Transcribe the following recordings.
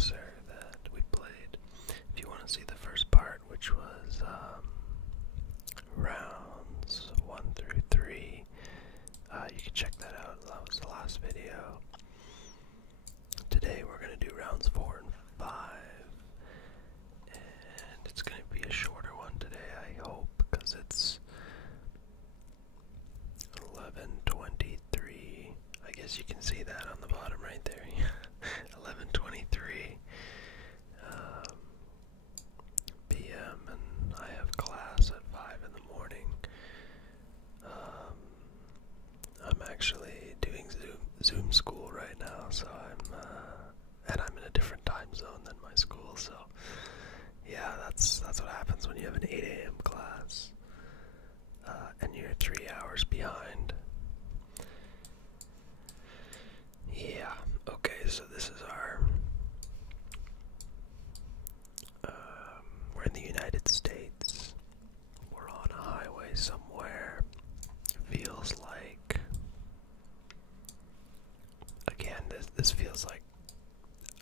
GeoGuesser that we played. If you want to see the first part, which was rounds 1 through 3, you can check that out. That was the last video. Today we're going to do rounds 4 and 5, and it's going to be a shorter one today, I hope, because it's 11:23. I guess you can see that on the bottom right there. 11:23 p.m. and I have class at 5 in the morning. I'm actually doing Zoom school right now, so I'm in a different time zone than my school. So yeah, that's what happens when you have an 8 a.m. class and you're 3 hours behind. Yeah, okay, so this is our, we're in the United States. We're on a highway somewhere. Feels like, again, this feels like,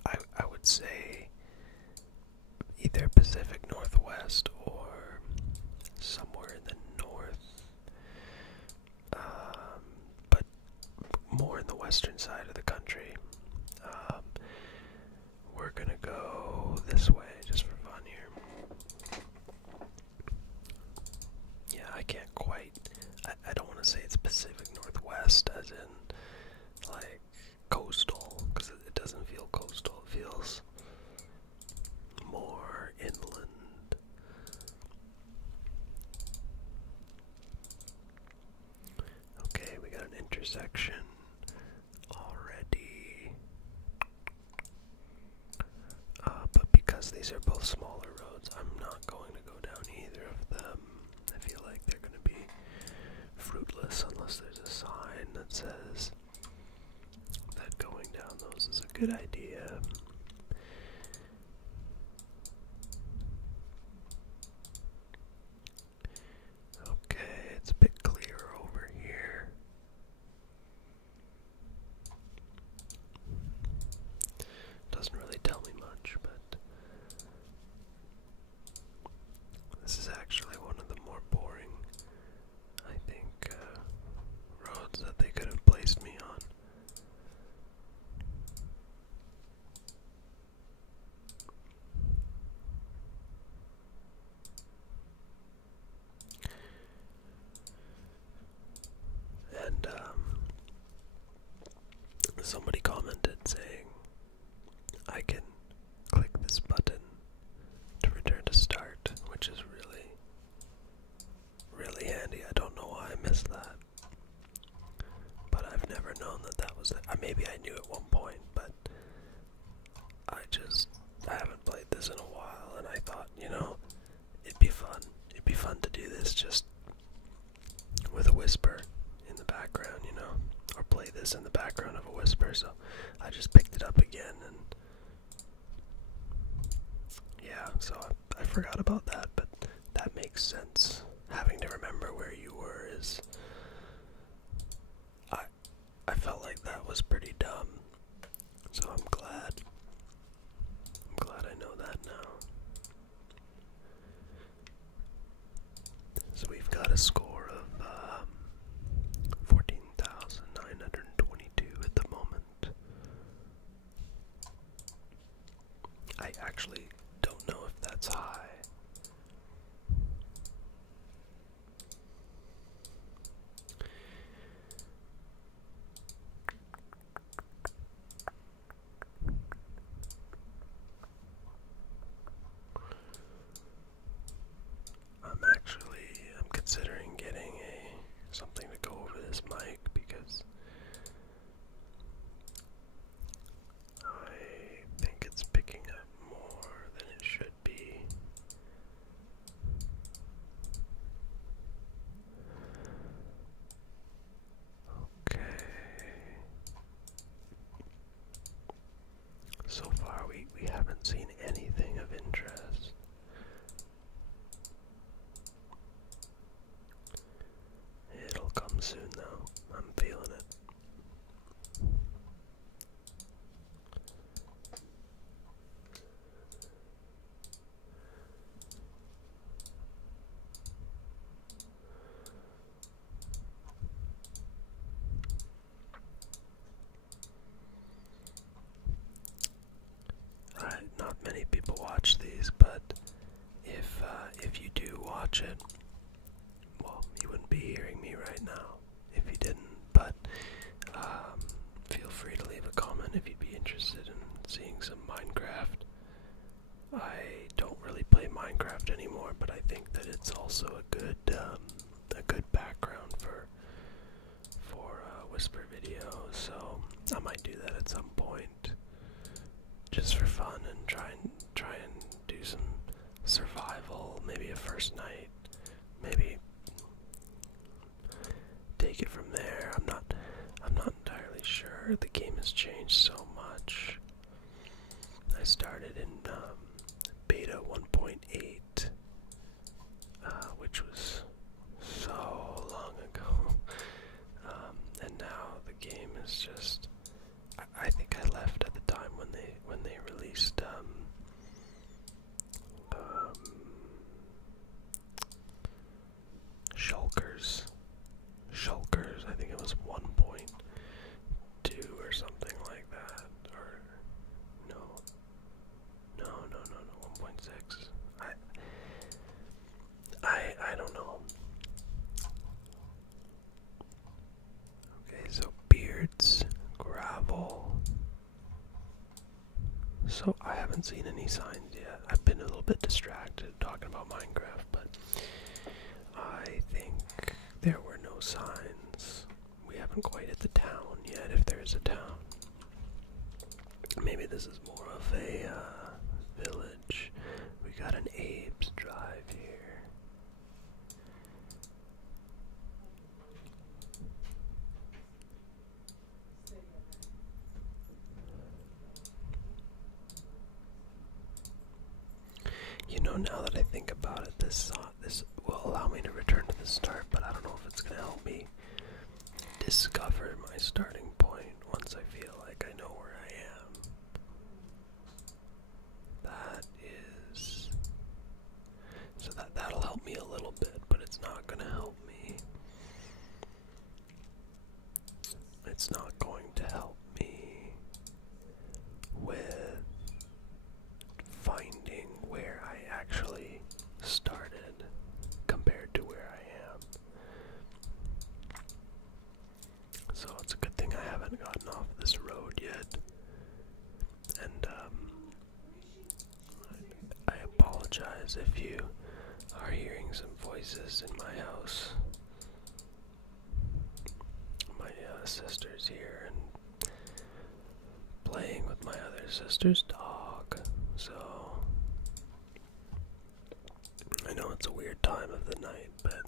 I would say, either Pacific Northwest or somewhere in the north, but more in the western side of the country. We're gonna go this way just for fun here. Yeah, I can't quite, I don't want to say it's Pacific Northwest as in like coastal, because it doesn't feel coastal. It feels more inland. Okay, we got an intersection already. But because these are both smaller roads, I'm not going to go down either of them. I feel like they're going to be fruitless unless there's a sign that says that going down those is a good idea. Okay, it's a bit clearer over here. Doesn't really tell me much, but this is actually one of the more boring, I think, roads that they could have placed me on. And somebody commented saying I can click this button to return to start, which is really, really handy. I don't know why I missed that, but I've never known that was it. Maybe I knew at one point, but I haven't played this in a while, and I thought, it'd be fun. It'd be fun to do this just with a whisper in the background, or play this in the background of a whisper. So I just picked it up again, and yeah, so I forgot about that, but that makes sense. Having to remember where you were is, I felt like that was pretty dumb, so I'm glad I know that now. So we've got a score of 14,922 at the moment. I actually don't know if that's high. I'm considering getting something to go over this mic, because I think it's picking up more than it should be. watch these, but if you do watch it, well, you wouldn't be hearing me right now if you didn't. But feel free to leave a comment if you'd be interested in seeing some Minecraft. I don't really play Minecraft anymore, but I think that it's also a good background for whisper videos. So I might do that at some point, just for fun, and try and do some survival, maybe a first night, maybe take it from there. I'm not entirely sure. The game has changed so much. I started in beta 1.8, which was so long ago, and now the game is just. I think I left at the time when they released Shulkers. I think it was 1.2 or something like that, or no, 1.6. I don't know. Okay, so beards, gravel. So I haven't seen any signs yet. I've been a little bit distracted talking about Minecraft, but I think there were no signs. We haven't quite hit the town yet, if there is a town. Maybe this is more of a village. We got an Abe's Drive here. You know, now that I think about it, this will allow me to return to the start, but I don't know if it's going to help me discover my starting point once I feel like I know where I am. That is... So that'll help me a little bit, but it's not going to help me. It's not going to help me with finding where I actually started compared to where I am. So it's a good thing I haven't gotten off this road yet. And I apologize if you are hearing some voices in my house. My sister's here and playing with my other sister's dog. So I know it's a weird time of the night, but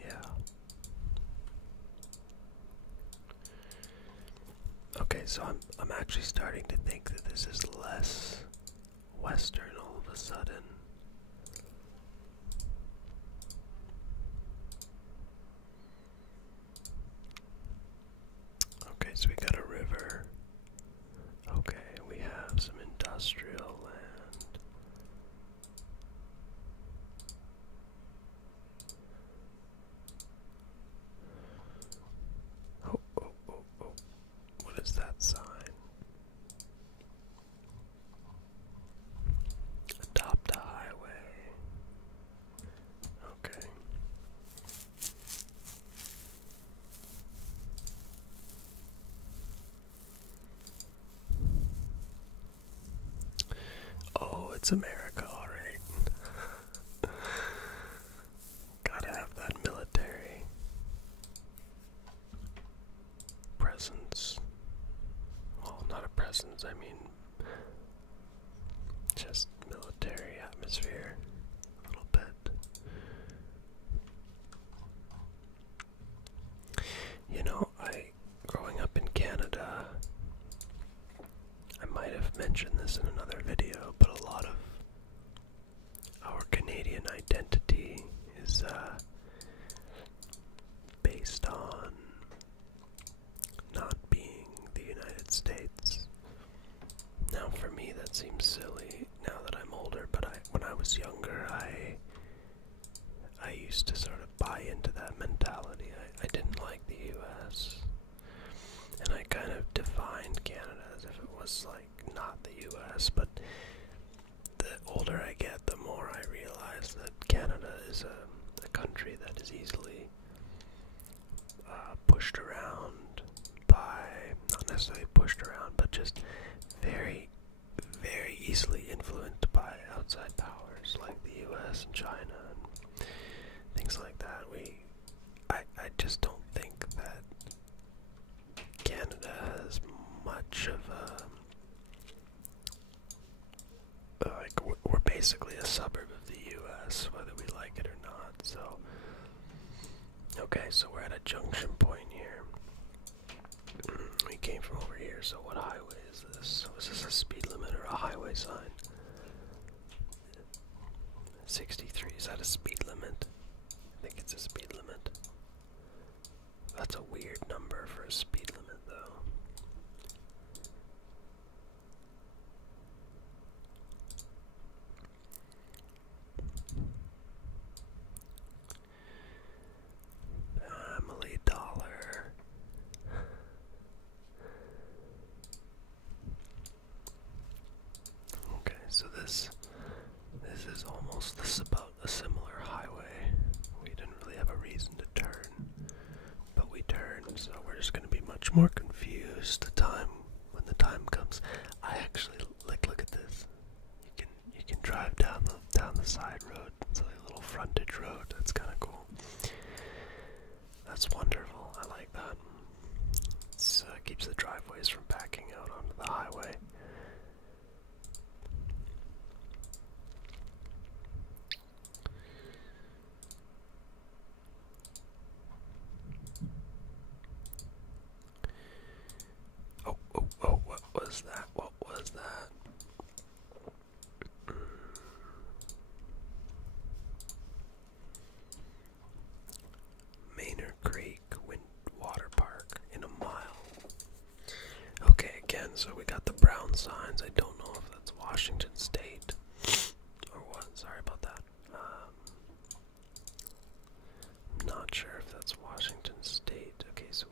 yeah. Okay, so I'm actually starting to think that this is less western all of a sudden. Okay, so we got a river. Okay, we have some industrial land. Oh. What is that sign? Adopt a highway. Okay. Oh, it's America, alright. Gotta have that military presence. Well, not a presence, I mean just military atmosphere a little bit. You know, growing up in Canada, I might have mentioned this in another video, but a lot of our Canadian identity is based on not being the United States. Now, for me, that seems silly now that I'm older, but when I was younger, I used to sort of buy into that mentality. I didn't like the US, and I kind of defined Canada as if it was like just very, very easily influenced by outside powers like the US and China and things like that. I just don't think that Canada has much of a, like, we're basically a suburb of the US, whether we like it or not. So, okay, so we're at a junction point here. We came from over here, so what highway is this? Was this a speed limit or a highway sign? 63, is that a speed limit? I think it's a speed limit. That's a weird number for a speed limit, though. Family Dollar. Okay, so this is almost about a similar highway. We didn't really have a reason to turn, but we turned, so we're just going to be much more confused when the time comes. I actually look at this. You can drive down the side road. It's like a little frontage road. That's kind of cool. That's wonderful. I like that. It keeps the driveways from backing out onto the highway. Oh, what was that? What was that? Manor Creek Water Park in a mile. Okay, again, so we got the brown signs. I don't know if that's Washington State or what. Sorry about that. I'm not sure if that's Washington State. Okay, so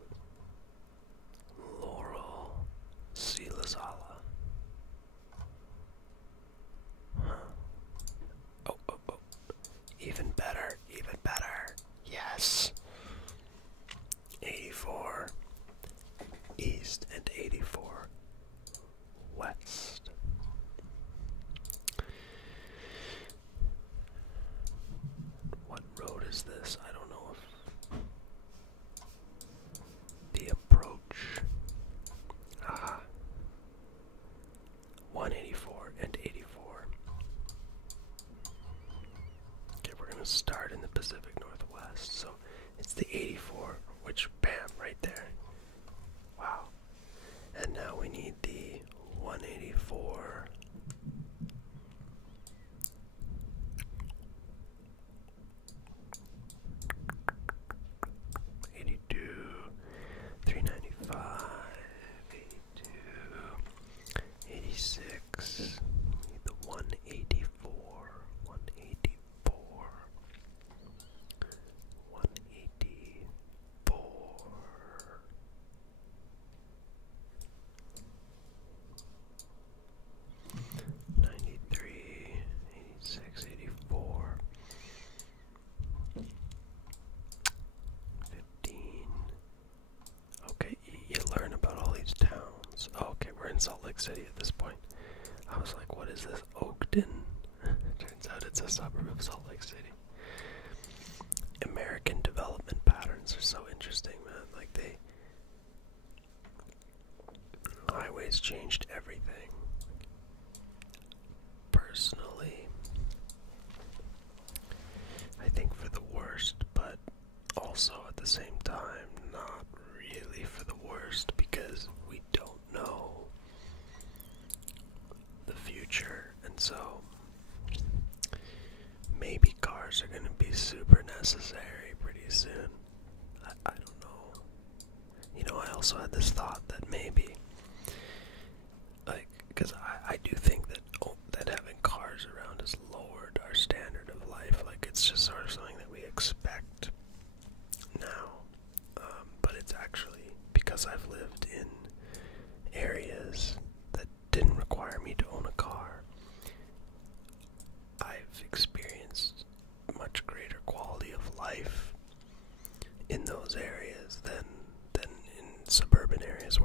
Laurel, Silazala. Huh. Oh. Even better, even better. Yes. 84 east and 84 west. What road is this? I don't know if the approach. 184 and 84. Okay, we're gonna start in the Pacific Northwest. So it's the 84, which, bam, right there. Wow. And now we need the 184. 82, 395, 82, 86, need the 184, 184, 184. 93, 86, 84, 15. Okay, you learn about all these towns. Oh, okay, we're in Salt Lake City at this point. I was like, what is this? Oakton? Turns out it's a suburb of Salt Lake City. American development patterns are so interesting, man. Like, highways changed everything. Personally, I think for the worst, but also at the same time, not really for the worst, because we don't know the future, and so maybe cars are going to be super necessary pretty soon. I don't know. You know, I also had this thought that maybe, like, because I do think that having cars around has lowered our standard of life. Like, it's just sort of something that we expect now. But it's actually because I've lived in areas that didn't require me to own a car. I've experienced much greater quality of life in those areas than in suburban areas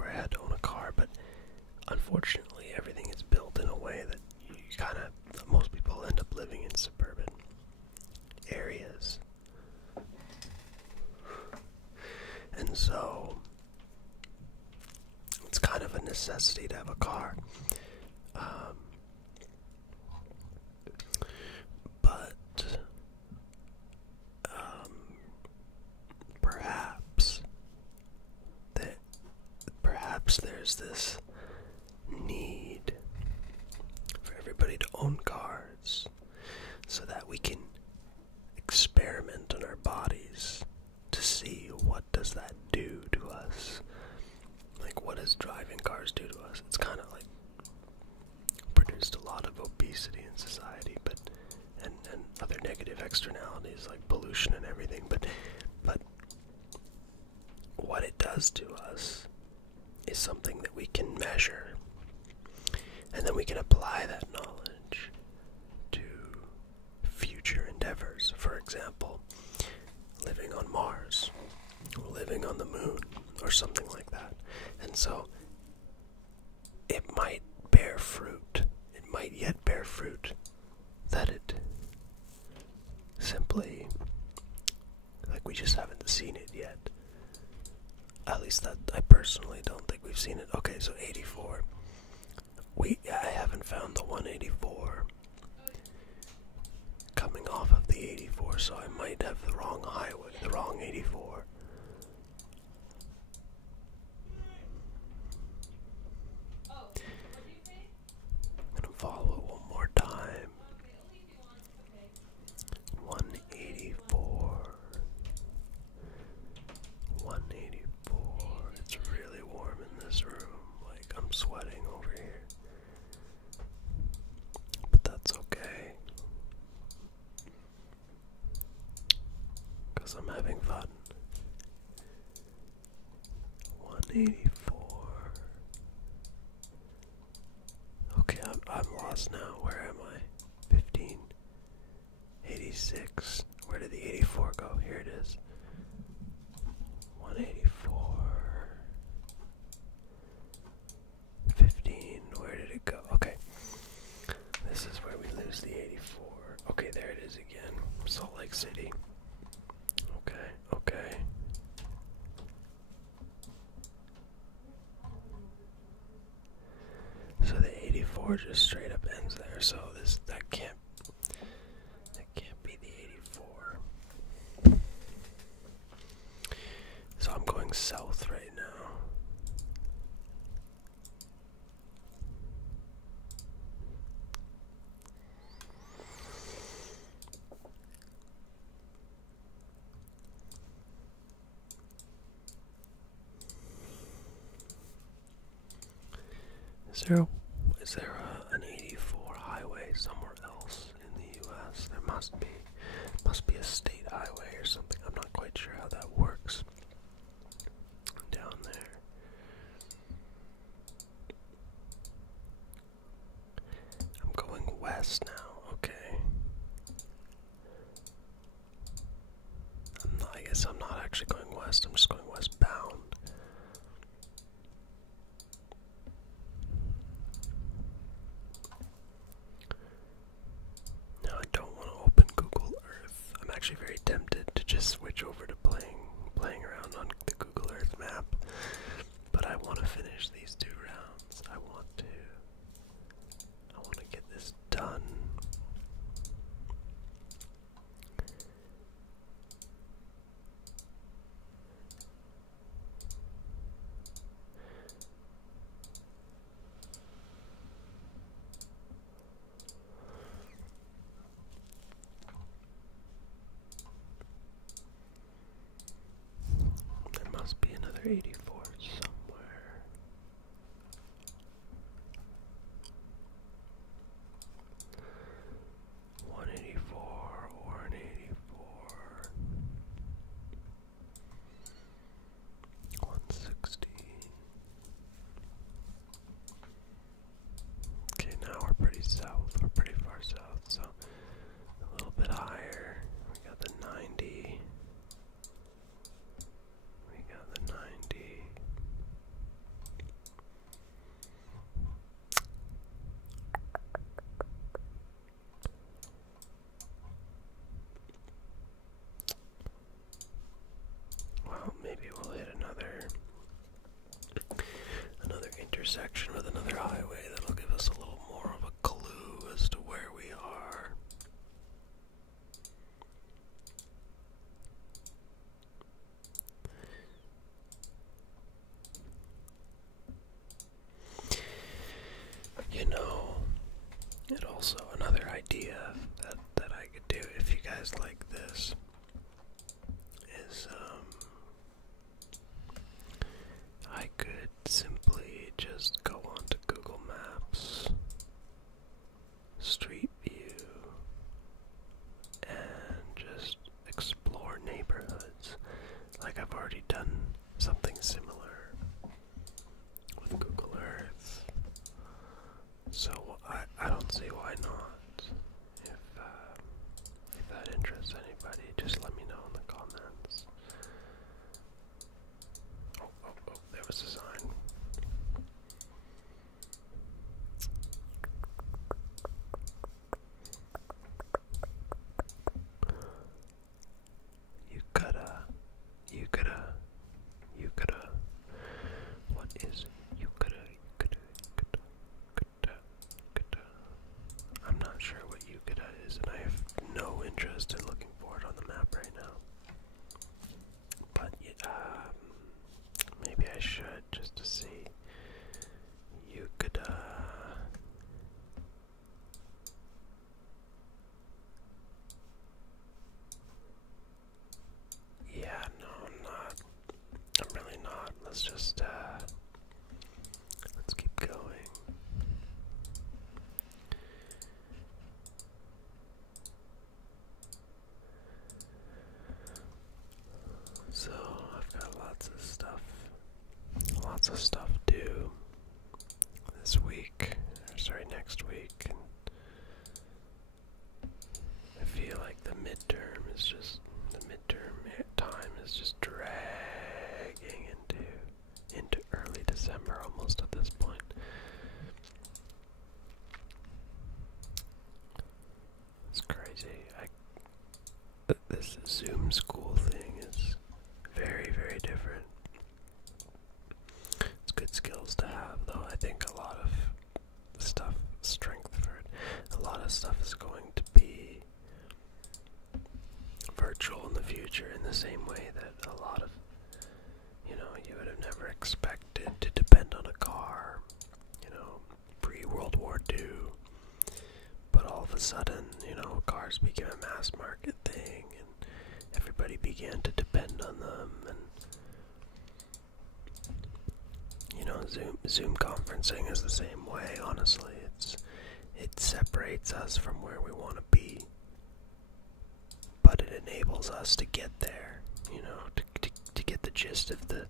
unfortunately, everything is built in a way that most people end up living in suburban areas. And so, it's kind of a necessity to have a car. But perhaps there's this need for everybody to own cars so that we can experiment on our bodies to see what does that do to us. Like, what does driving cars do to us? It's kind of like produced a lot of obesity in society, and other negative externalities like pollution and everything, but what it does to us is something that we can measure, and then we can apply that knowledge to future endeavors. For example, living on Mars, or living on the moon, or something like that. And so, it might bear fruit. It might yet bear fruit that it simply, like, we just haven't seen it yet. At least that I personally don't think we've seen it. Okay, so 84. I haven't found the 184 coming off of the 84, so I might have the wrong highway, the wrong 84. I'm gonna follow it one more time. 184. 184. It's really warm in this room. Like, I'm sweating over here. But that's okay, 'cause I'm having fun. 184. Okay, I'm lost now. Where am I? 15. 86. Where did the 84 go? Here it is. 184. 15. Where did it go? Okay. This is where we lose the 84. Okay, there it is again. Salt Lake City. Okay, okay. So the 84 just straight up ends there. So that can't be the 84. So I'm going south right now. Is there an 84 highway somewhere else in the U.S.? There must be a state highway or something. I'm not quite sure how that works down there. I'm going west now. Okay. I guess I'm not actually going west. I'm just going westbound. Actually very tempted to just switch over to playing around on the Google Earth map, but I want to finish these 2 rounds. I want to get this done. Must be another 84 somewhere. One 84 or an 84. 160. Okay, now we're pretty south. We're pretty far south, so a little bit higher. We got the 90. We got the 90. highway that'll give us a little more of a clue as to where we are. You know, it also, another idea that I could do if you guys like this is, I could simply just go onto Google Maps, Street View, and just explore neighborhoods. Like I've already done something similar with Google Earth. So I don't see why not. If that interests anybody, just let me know in the comments. Oh, there was a sign. You coulda. What is you coulda? I'm not sure what Yucata is, and I have no interest in looking for it on the map right now. But maybe I should, just to see. Yucata. Yeah, no, I'm not. I'm really not. Let's just let's keep going. So I've got lots of stuff due this week, or sorry, next week, and I feel like the midterm time is just dragging into early December almost at this point. It's crazy. This Zoom school thing is very, very different. It's good skills to have, though. I think a lot of stuff, strength for it, a lot of stuff is going to be virtual in the future, in the same way that a lot of, you would have never expected to depend on a car, pre-World War II. But all of a sudden, cars became a mass market thing, and everybody began to depend on them, and Zoom conferencing is the same way. Honestly, it separates us from where we want to be, but it enables us to get there. To get the gist of the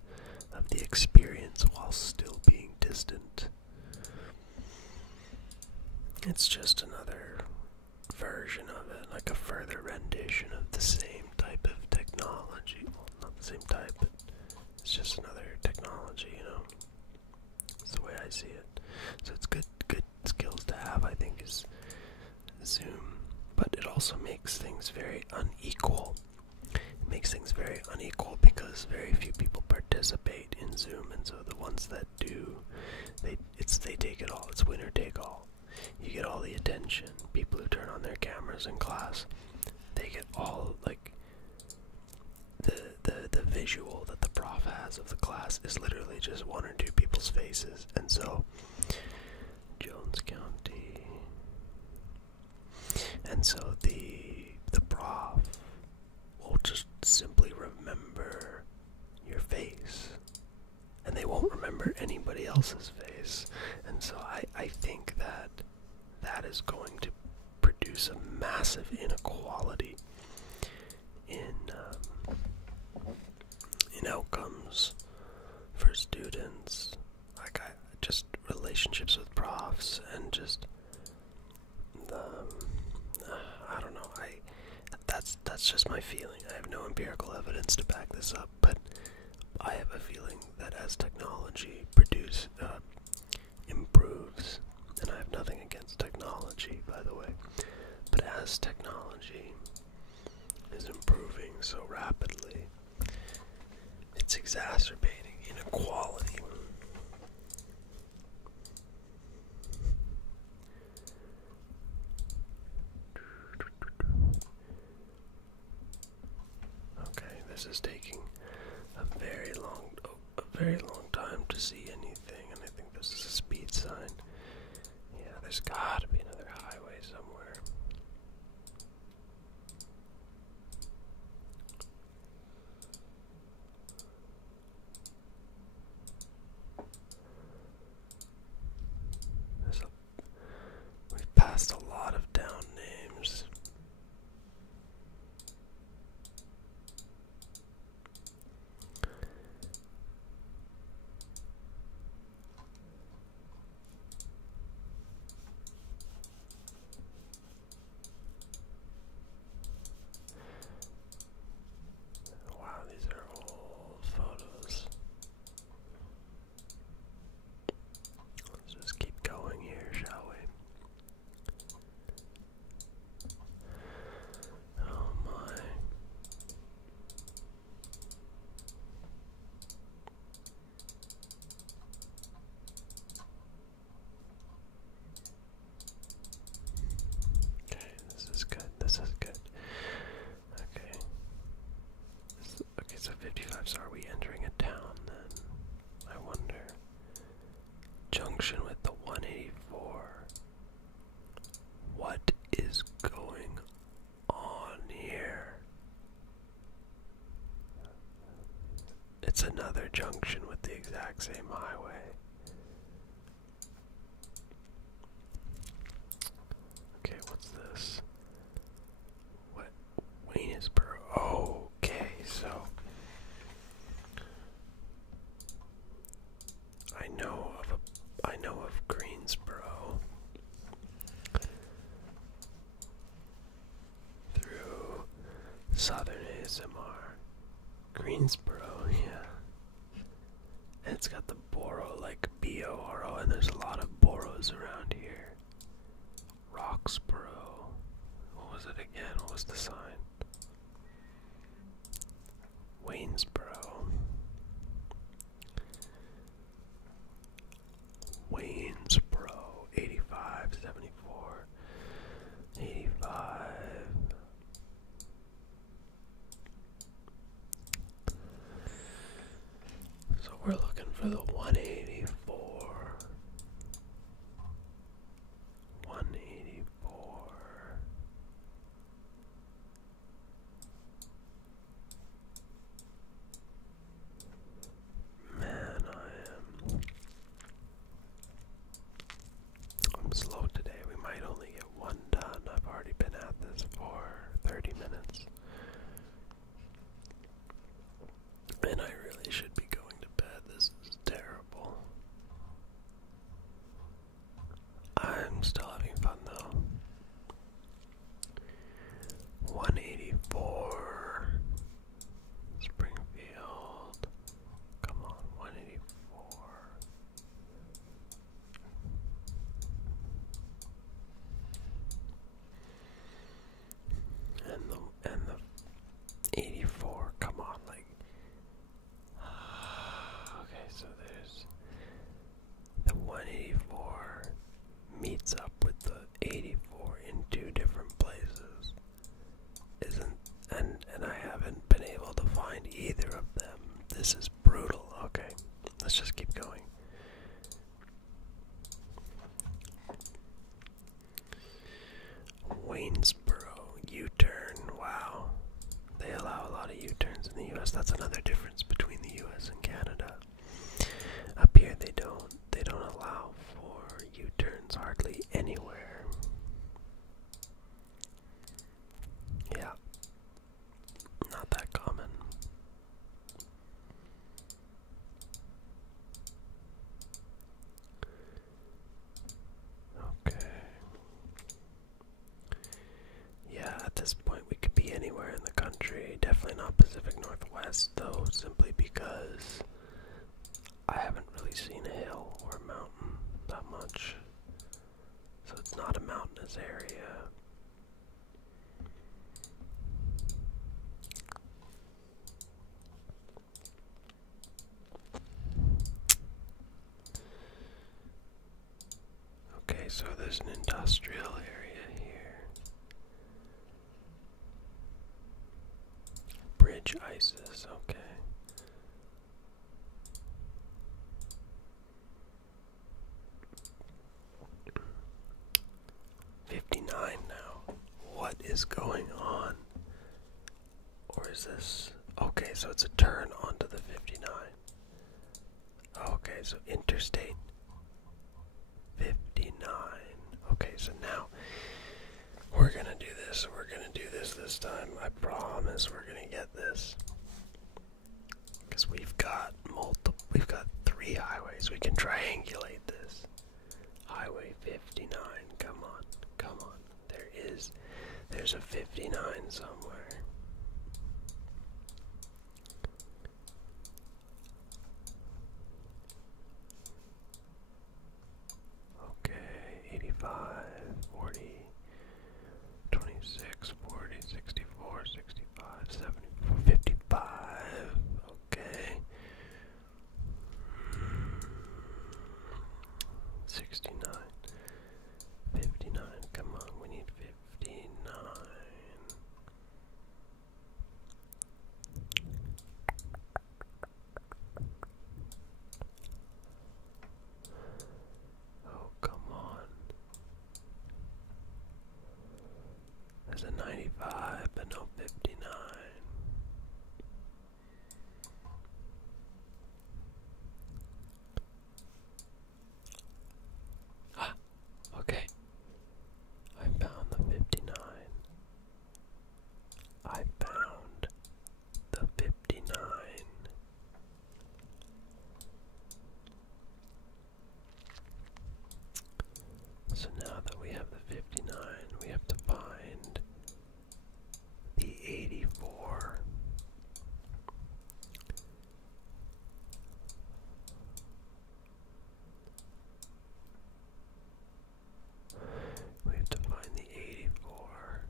experience while still being distant. It's just another version of it, like a further rendition of the same type of technology. Well, not the same type, but it's just another technology, It's the way I see it. So it's good skills to have, I think, is Zoom. But it also makes things very unequal. It makes things very unequal because very few people participate in Zoom, and so the ones that do, they take it all. It's winner take all. You get all the attention. People who turn on their cameras in class, they get all, like, the visual that the prof has of the class is literally just one or two people's faces. And so Jones County, and so the prof will just simply remember your face, and they won't remember anybody else's face. And so I think that is going to produce a massive inequality in outcomes for students. Like, just relationships with profs, and just I don't know. That's just my feeling. I have no empirical evidence to back this up, but I have a feeling that as technology improves, and I have nothing against technology, by the way, but as technology is improving so rapidly, it's exacerbating inequality. this is taking a very long time to see anything, and I think this is a speed sign. Yeah, there's gotta be another highway somewhere. We've passed a lot of town names. Wow, these are old photos. Let's just keep going here, shall we? Oh my. Okay, this is good. This is good. Okay. Okay, so 55. So are we entering a town then? I wonder. Junction with the 184. What is going on here? It's another junction with the exact same highway. Okay, what's this? What? Waynesboro. Okay, so I know of Greensboro through Southern ASMR. Greensboro, yeah. And it's got the Boro, like B-O-R-O, and there's a lot of Boros around here. Roxboro. What was it again? What was the sign? Waynesboro. Waynesboro. 85, 74, 85. So we're looking for the 184. 184. Man, I'm slow today. We might only get one done. I've already been at this for 30 minutes. And I really should be going to bed. This is terrible. I'm still having fun though. 184. Springfield. Come on, 184. And the 84. Come on, like. Okay, so there's the 184 meets up with the 84 in two different places. And I haven't been able to find either of them. This is brutal. Okay, let's just keep going. Waynesboro U-turn. Wow, they allow a lot of U-turns in the U.S. That's another difference between the U.S. and Canada. Up here, they don't allow for U-turns hardly anywhere. Yeah, not that common. Okay. Yeah, at this point we could be anywhere in the country. Definitely not Pacific Northwest, though, simply because I haven't really seen a hill or a mountain that much. So it's not a mountainous area. Okay, so there's an industrial area here. Manage ISIS, okay. $59 now. What is going on? Or is this... Okay, so it's a turn onto the 59. Okay, so interstate 59. Okay, so now we're gonna do this. We're gonna do this time. I promise we're gonna get this. Because we've got we've got 3 highways. We can triangulate this. Highway 59. Come on. Come on. There's a 59 somewhere. Okay, 85, 40, 26, 40, 64, 65, 74, 55. Okay. 69, 59. Come on, we need 59. Oh, come on. There's a 95, but no 59. Ah, okay. I found the 59. I found the 59. So now that we have the 59, we have to find the 84. We have to find the 84.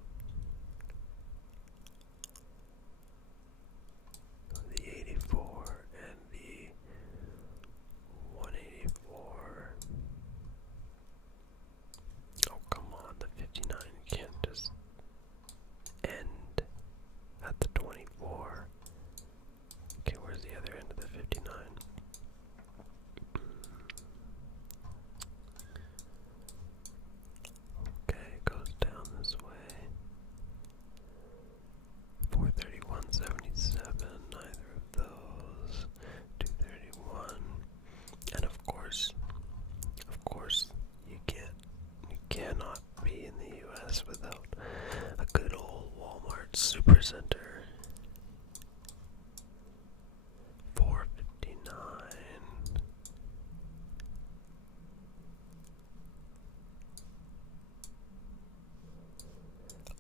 The 84 and the 184. Oh, come on, the 59 can't just end at the 24. Okay, where's the other end of the 59? Okay, it goes down this way. 431.77, neither of those. 231. And of course, you cannot be in the US without a good old Walmart Supercenter. 459.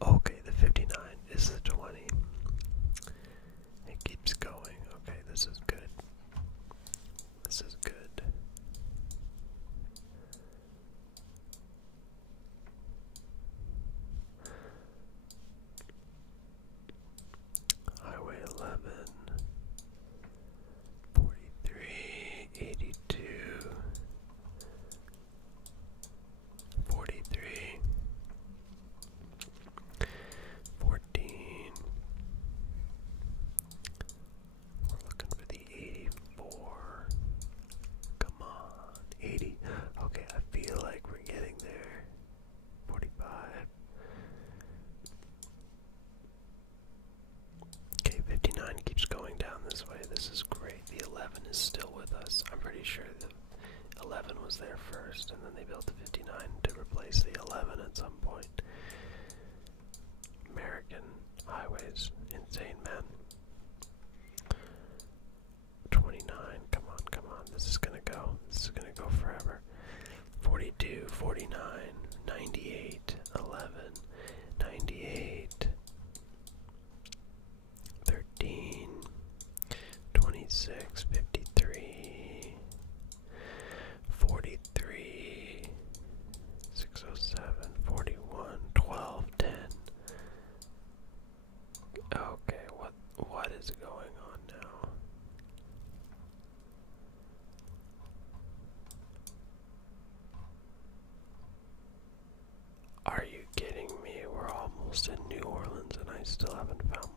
Okay, the 59 is the 20. It keeps going. Okay, this is good. This is good. Highway 11, 43, 82, 43, 14. We're looking for the 84. Come on, 80. Okay, I feel like we're getting there. 45. Okay, 59 keeps going down this way. This is great. The 11 is still with us. I'm pretty sure the 11 was there first, and then they built the 59 to replace the 11 at some point. American highways. Insane, man. 29. Come on, come on. This is gonna go. This is gonna go forever. 42, 49, 98, 11, 98, 13, 26, 53, 43, 607, 41, 12, 10. Okay, what is going on now? Are you kidding me? We're almost in New Orleans and I still haven't found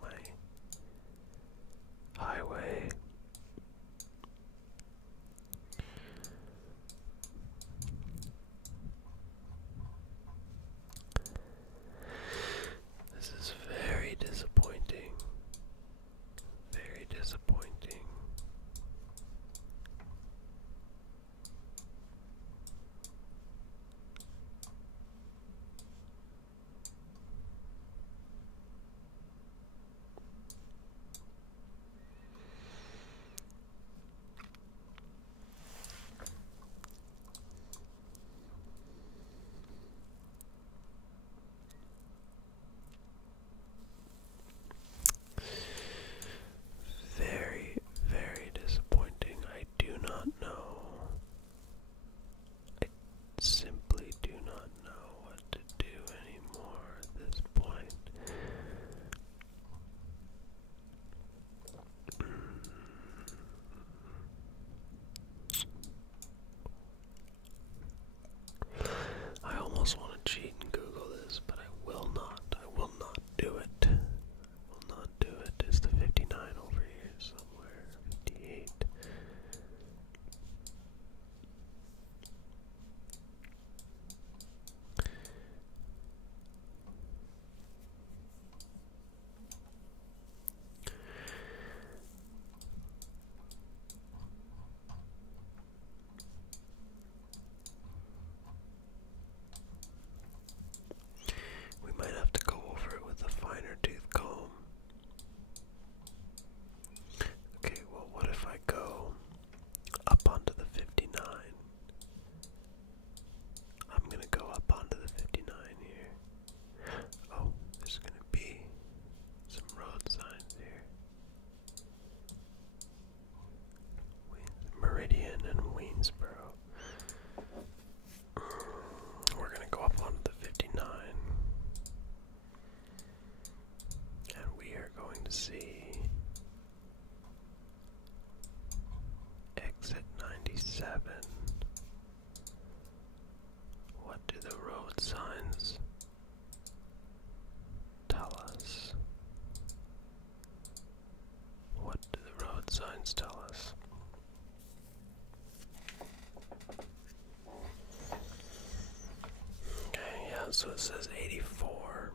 So it says 84.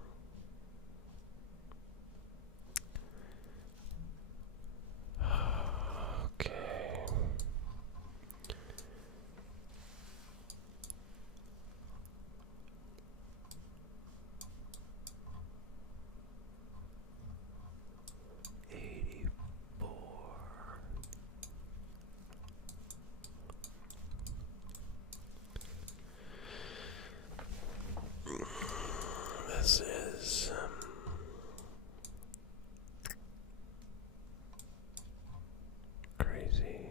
Okay. This is crazy.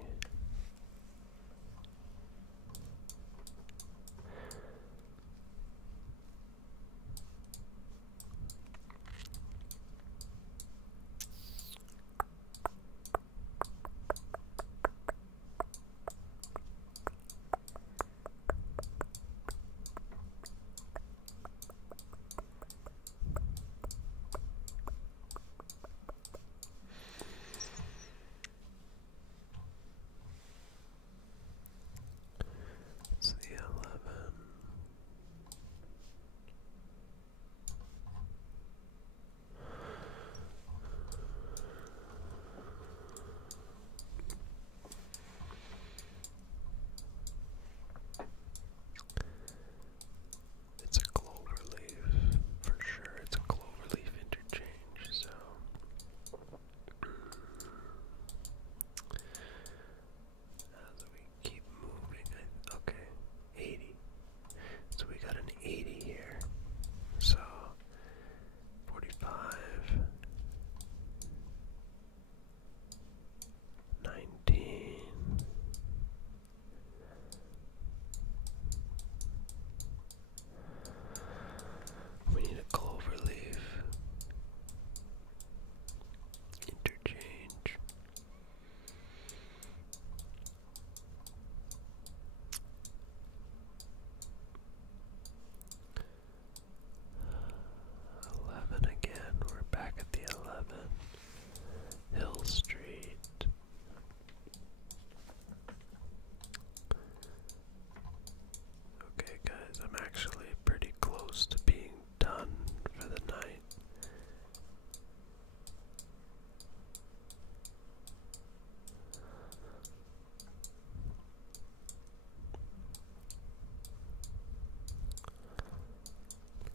It's the 11. It's a clover leaf, for sure. It's a clover leaf interchange, so as we keep moving, okay, 80. So we got an 80 here. So 45, 19. We need a clover leaf interchange. Again, we're back at the 11. Hill Street. Okay, guys, I'm actually pretty close to being done for the night.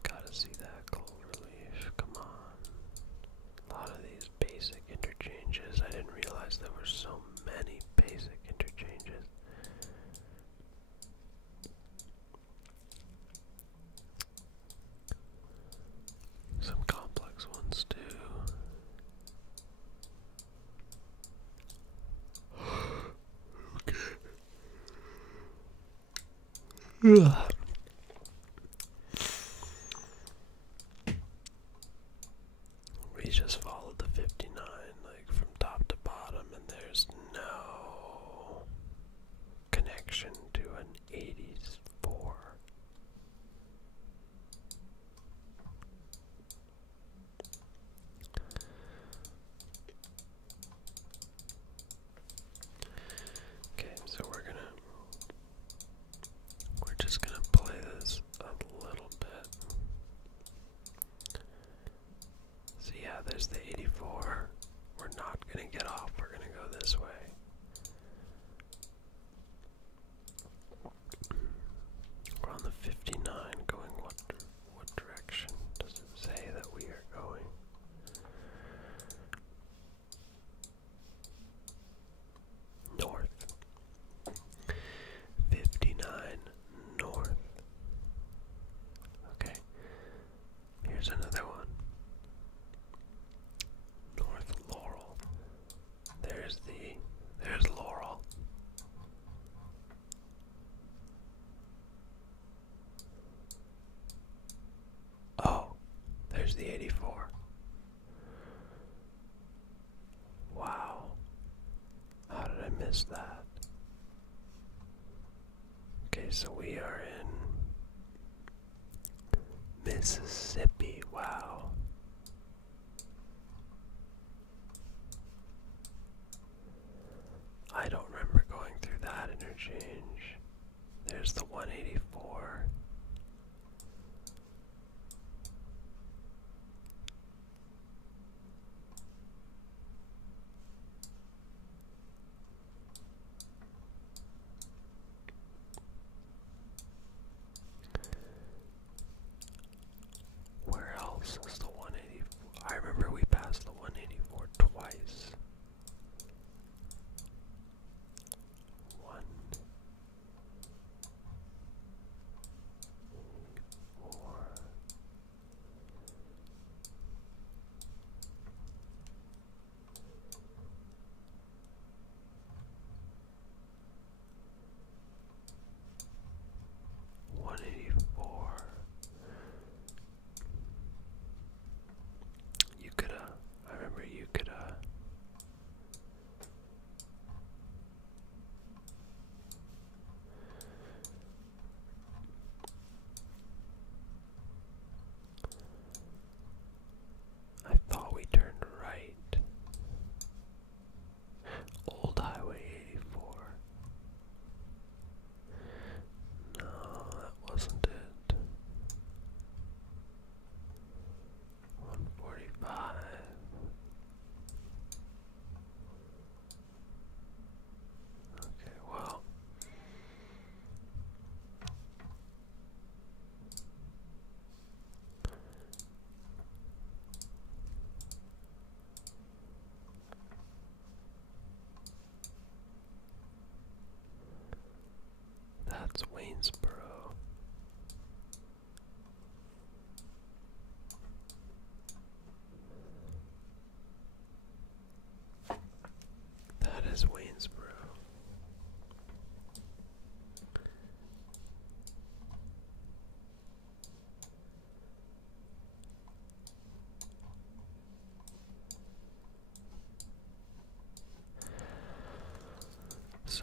Gotta see that clover leaf. Come on. A lot of these basic interchanges. I didn't realize there were so many basic interchanges. Some complex ones too. Okay. We just followed the 59, like from top to bottom, and there's no connection to an 84. Okay, so we're just gonna play this a little bit. So yeah, there's the 84. We're not gonna get off, we're gonna go this way. We're on the 59 going what direction does it say that we are going? North. 59 north. Okay. Here's another one. North Laurel. There's Laurel. Oh, there's the 84. Wow. How did I miss that? Okay, so we are in Mississippi. Wow. I don't remember going through that interchange. There's the 184.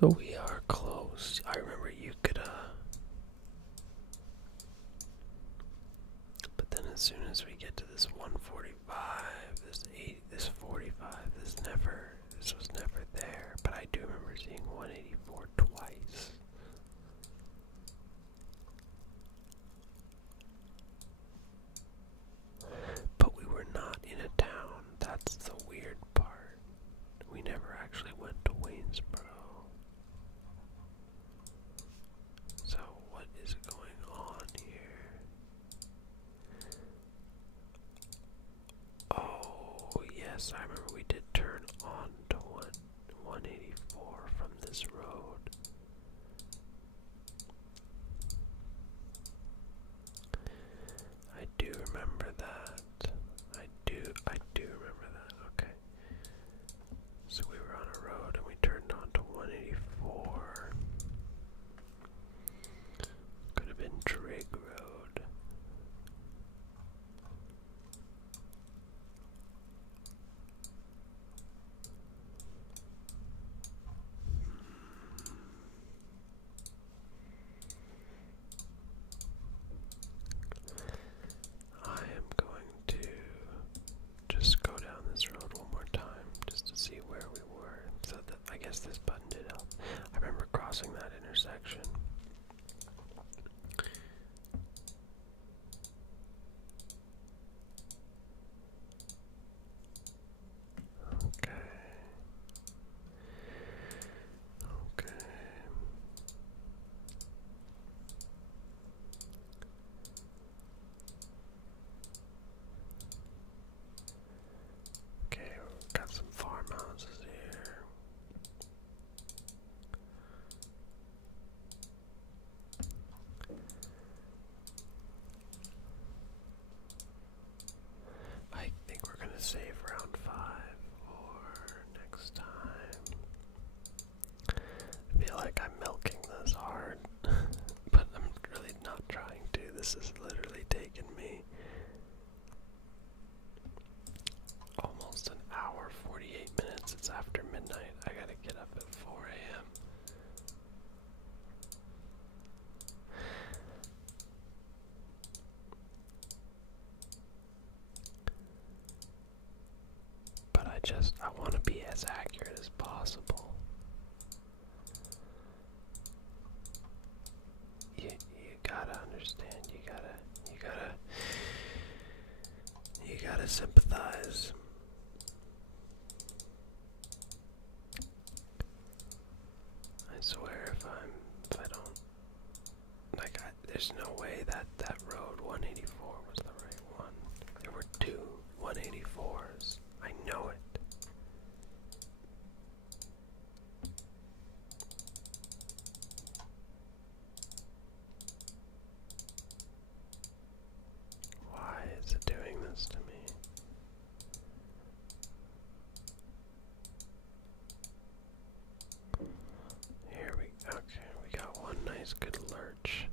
So we are close. I remember you could, but then as soon as we get to this 145, this 80, this 45, this was never there. But I do remember seeing 184 twice. But we were not in a town. That's the weird part. We never actually went to Waynesboro. So what is going on here? Oh, yes, I remember we did turn on to 184 from this road. I do remember that. I do remember that. Okay. So we were on a road and we turned on to 184. Could have been Trig Road. I am going to just go down this road one more time just to see where we were. So that I guess this button did help. I remember crossing that intersection. Okay. Okay. Okay, we've got some farmhouses here. I think we're gonna save round 5 for next time. I feel like I'm milking this hard, but I'm really not trying to. This has literally taken me almost an hour, 48 minutes. It's after midnight. I gotta get up at 4 a.m. But I want to be as accurate as possible. You gotta understand. You gotta sympathize. I swear, if I don't, there's no way that road 184 was the right one. There were 2 184s. I know it. Why is it doing this to me? We got one nice good lurch.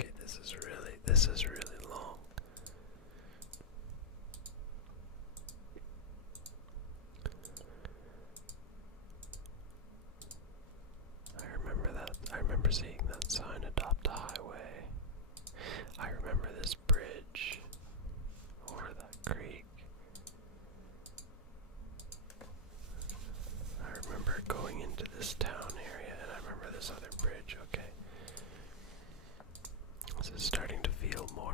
Okay, this is really long. I remember seeing that sign, adopt a highway. I remember this bridge over that creek. I remember going into this town area, and I remember this other bridge. Okay. This is starting to feel more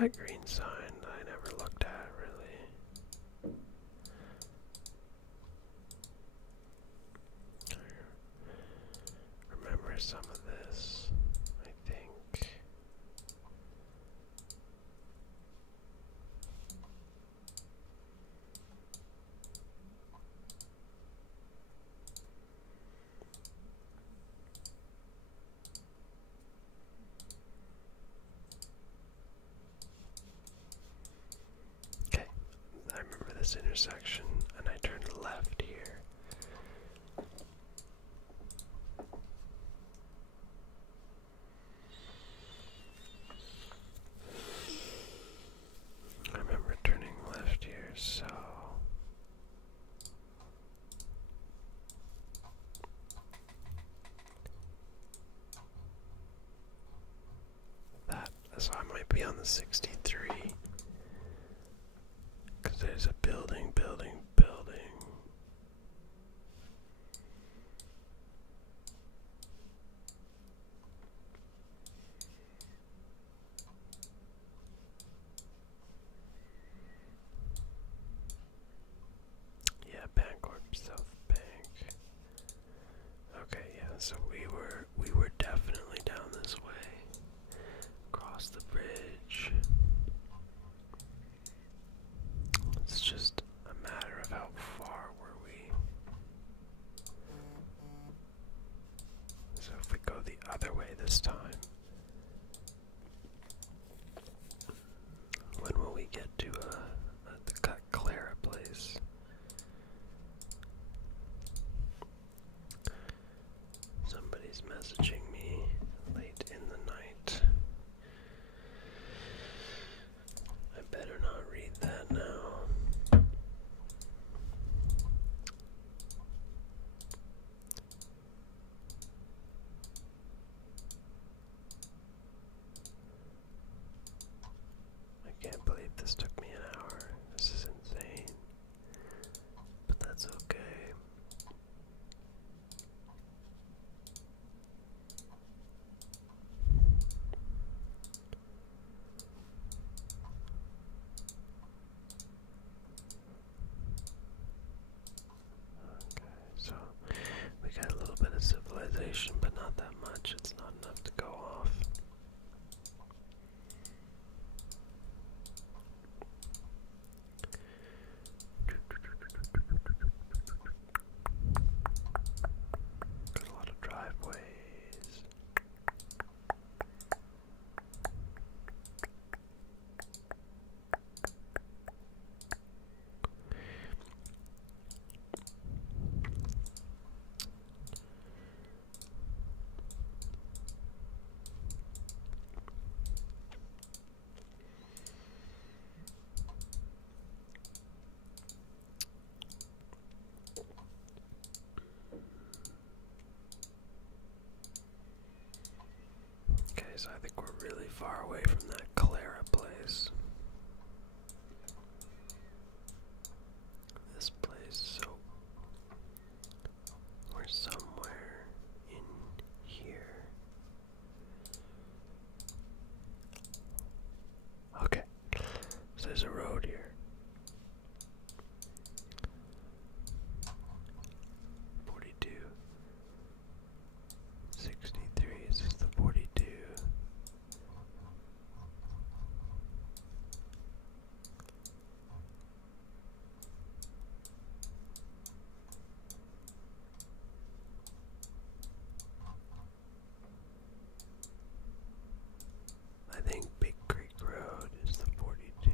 that green sign that I never looked at really? I remember some of this, I think. Okay, I remember this intersection, and I turned left here. I remember turning left here, so so I might be on the 63. Because there's a building. Yeah, Bancorp South Bank. Okay, yeah, so we were definitely down this way. Across the bridge. It's just a matter of how far were we. So if we go the other way this time, when will we get to the Clara place? Somebody's messaging me late in the night. I better not read that now. I can't believe this took me an hour. This is insane. But that's okay. Okay, so we got a little bit of civilization, but not that much. It's not enough to go off. Got a lot of driveways. Okay, so I think we're really far away from that Clara place. This place, so we're somewhere in here. Okay, so there's a road here. 42. 63, is this the 42? I think Big Creek Road is the 42.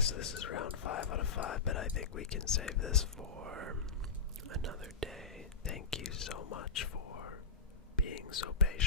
so this is round 5 out of 5, but I think we can save this for another day. Thank you so much for being so patient.